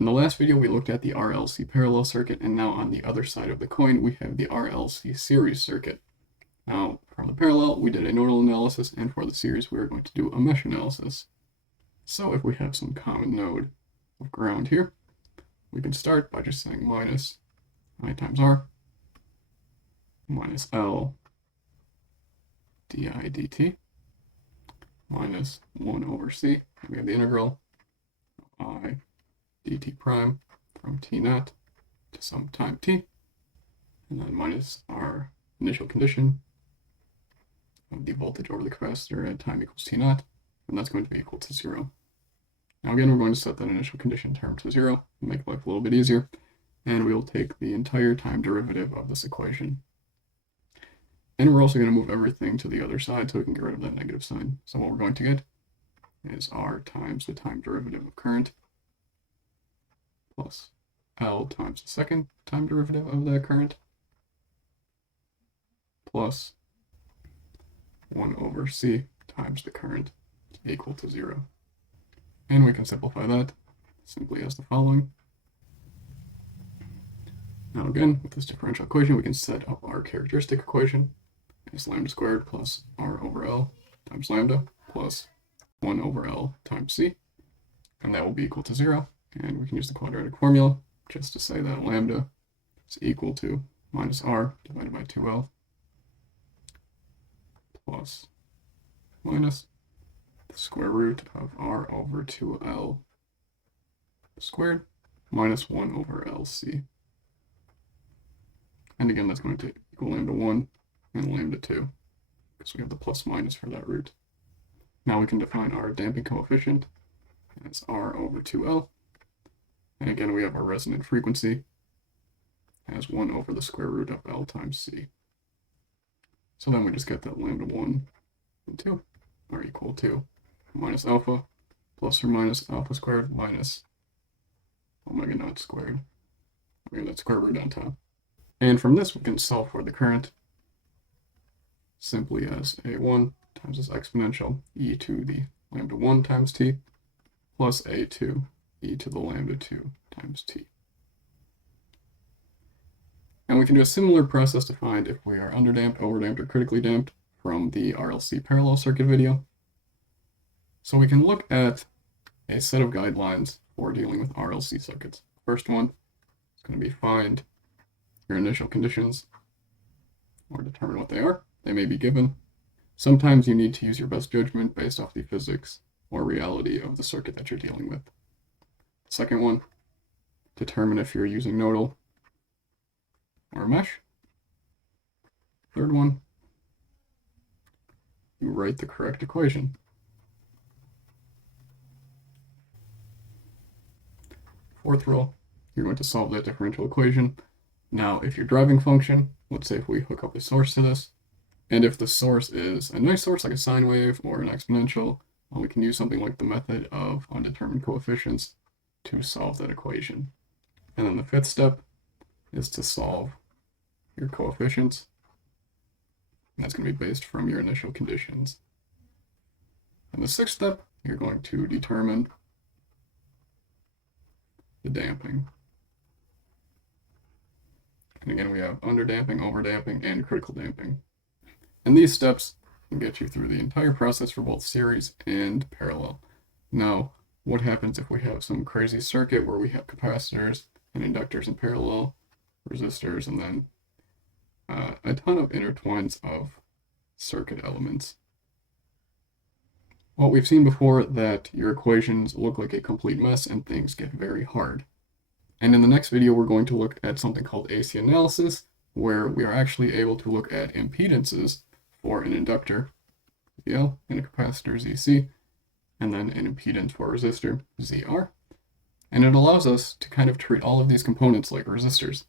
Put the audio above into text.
In the last video, we looked at the RLC parallel circuit, and now on the other side of the coin, we have the RLC series circuit. Now, for the parallel, we did a nodal analysis, and for the series, we are going to do a mesh analysis. So if we have some common node of ground here, we can start by just saying minus I times R minus L di dt minus 1 over C. We have the integral of I dt prime from t naught to some time t, and then minus our initial condition of the voltage over the capacitor at time equals t naught, and that's going to be equal to 0. Now again, we're going to set that initial condition term to 0, make life a little bit easier, and we will take the entire time derivative of this equation. And we're also going to move everything to the other side so we can get rid of that negative sign. So what we're going to get is R times the time derivative of current plus L times the second time derivative of that current plus 1 over C times the current equal to 0. And we can simplify that simply as the following. Now again, with this differential equation, we can set up our characteristic equation as lambda squared plus R over L times lambda plus 1 over L times C, and that will be equal to 0. And we can use the quadratic formula just to say that lambda is equal to minus R divided by 2L plus minus the square root of R over 2L squared minus 1 over LC. And again, that's going to equal lambda 1 and lambda 2, because we have the plus minus for that root. Now we can define our damping coefficient as R over 2L. And again, we have our resonant frequency as 1 over the square root of L times C. So then we just get that lambda 1 and 2 are equal to minus alpha plus or minus alpha squared minus omega naught squared. We have that square root on top. And from this, we can solve for the current simply as A1 times this exponential e to the lambda 1 times t plus A2 e to the lambda 2 times t. And we can do a similar process to find if we are underdamped, overdamped, or critically damped from the RLC parallel circuit video. So we can look at a set of guidelines for dealing with RLC circuits. First one is going to be find your initial conditions or determine what they are. They may be given. Sometimes you need to use your best judgment based off the physics or reality of the circuit that you're dealing with. Second one, determine if you're using nodal or mesh. Third one, you write the correct equation. Fourth rule, you're going to solve that differential equation. Now, if your driving function, let's say if we hook up a source to this, and if the source is a nice source like a sine wave or an exponential, well, we can use something like the method of undetermined coefficients to solve that equation. And then the fifth step is to solve your coefficients. And that's going to be based from your initial conditions. And the sixth step, you're going to determine the damping. And again, we have underdamping, overdamping, and critical damping. And these steps can get you through the entire process for both series and parallel. Now, what happens if we have some crazy circuit where we have capacitors and inductors in parallel, resistors, and then a ton of intertwines of circuit elements? Well, we've seen before that your equations look like a complete mess and things get very hard. And in the next video, we're going to look at something called AC analysis, where we are actually able to look at impedances for an inductor, ZL, and a capacitor, ZC, and then an impedance for a resistor, ZR. And it allows us to kind of treat all of these components like resistors.